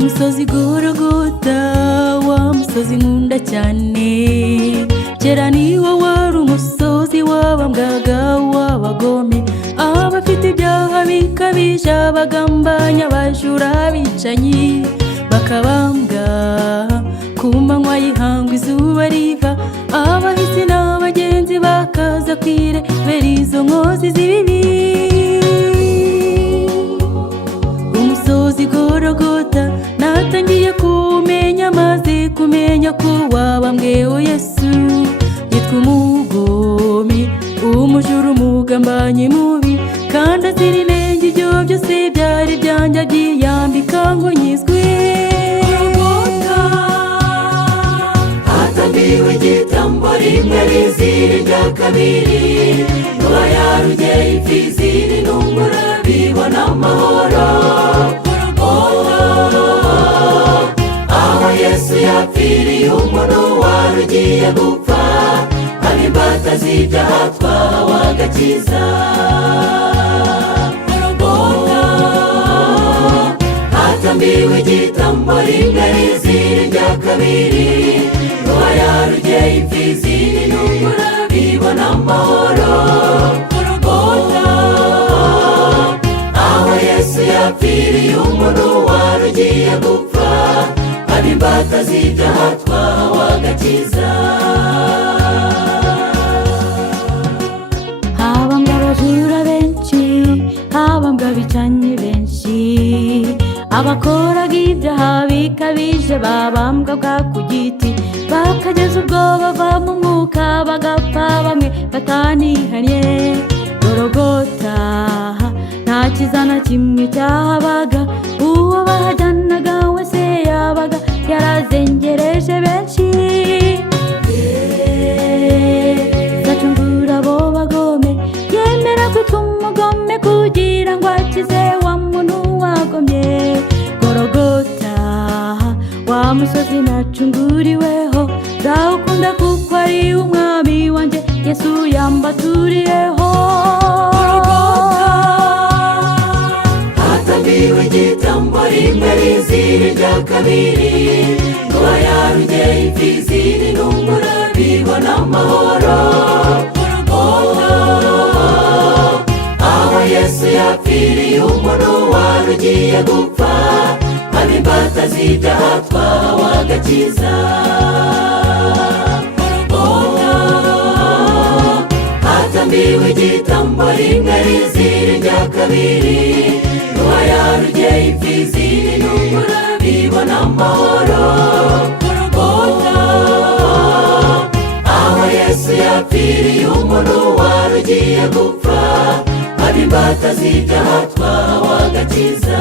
Umusozi Gologota, wa musozi nkunda cyane, kera niwo wari umusozi wabambwaga w'abagome, abafite ibyaha bikabije, abagambanya, abajura, abicanyi, bakabambwa ku manywa y'ihangu izuba riva, abahisi n'abagenzi bakaza kwirebera izo nkozi z'ibibi. Umusozi Gologota natangiye kumenya, maze kumenya ko wabambweho Yesu, yitwa umugome, umujura, umugambanyi mubi, kandi azira inenge. Ibyo byose byari byanjye, abyiyambika ngo nyizwe. Hatambiwe igitambo rimwe, rizira irya kabiri, kuba yarugeye imfizi n'intungura bibona amahoro. Aho Yesu yapfiriye umuntu wari ugiye gupfa, haba imbata z'ibyaha twahawe agakiza. Hatambiwe igitambo rimwe, rizira irya kabiri, kuba yarugeye imfizi n'intungura bibona amahoro. Aho Yesu yapfiriye umuntu wari ugiye gupfa, haba imbata z'ibyaha twahawe agakiza. Habambwa abajura benshi, habambwa abicanyi benshi, abakoraga ibyaha bikabije babambwaga ku giti, bakageza ubwo bava mu mwuka bagapfa, bamwe batanihanye. Gologota nta kiza na kimwe cyahabaga, uwo bahajyanaga wese yabaga yarazengereje benshi. Zacungura abo bagome, yemera kwitwa umugome kugira ngo akize wa muntu wagomye. Gologota, wa musozi nacunguriweho, ndawukunda kuko ari umwami wanjye, Yesu yambaturiyeho. Hatambiwe igitambo rimwe, rizira irya kabiri, kuba yarugeye imfizi n'intungura bibona amahoro. Aho Yesu yapfiriye umuntu wari ugiye gupfa, haba imbata z'ibyaha twahawe agakiza. Hatambiwe igitambo rimwe, rizira irya kabiri, kuba yarugeye imfizi n'intungura bibona amahoro. Aho Yesu yapfiriye umuntu wari ugiye gupfa, haba imbata z'ibyaha twahawe agakiza.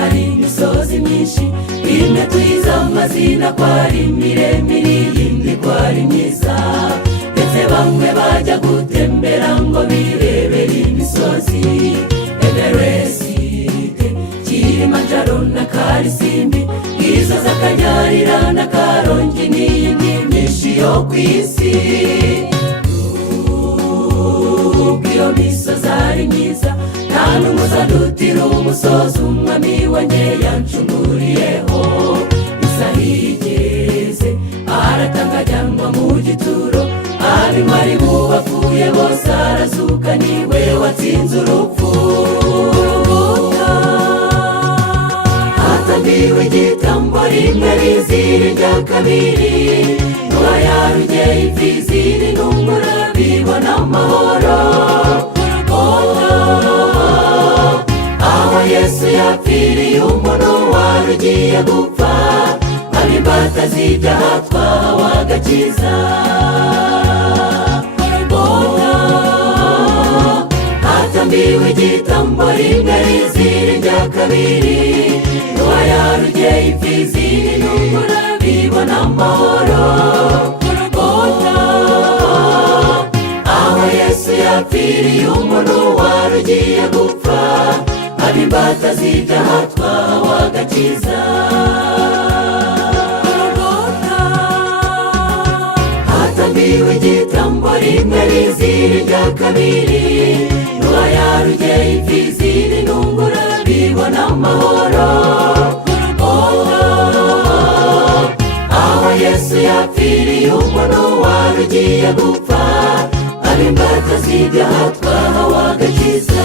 Hari imisozi myinshi, imwe tuyizi amazina ko ari miremire, iyindi ko ari myiza, ndetse bamwe bajya gutembera ngo birebere imisozi. Everest, Kilimanjaro na Karisimbi, izo z'Akanyarira na Karongi n'iyindi myinshi yo ku isi. Iyo misozi ari myiza, nta n'umwe uzadutira umusozi umwami wanjye yancunguriyeho. Isaha igeze aratanga, ajyanwa mu gituro, ab'intwari mu bapfuye bose arazuka, niwe watsinze urupfu. Hatambiwe igitambo rimwe, rizira irya kabiri, kuba yarugeye imfizi n'intungura bibona amahoro. Aho Yesu yapfiriye umuntu wari ugiye gupfa, haba imbata z'ibyaha twahawe agakiza. Hatambiwe igitambo rimwe, rizira irya kabiri, kuba yarugeye imfizi n'intungura bibona amahoro. umuntu wari ugiye gupfa, ab'imbata z'ibyaha twahawe agakiza. Hatambiwe igitambo rimwe rizira irya kabiri, Nowa yarugeye imfizi n'intungura bibona amahoro. Aho Yesu yapfiriye umuntu wari ugiye gupfa, ab'imbata z'ibyaha twahawe agakiza.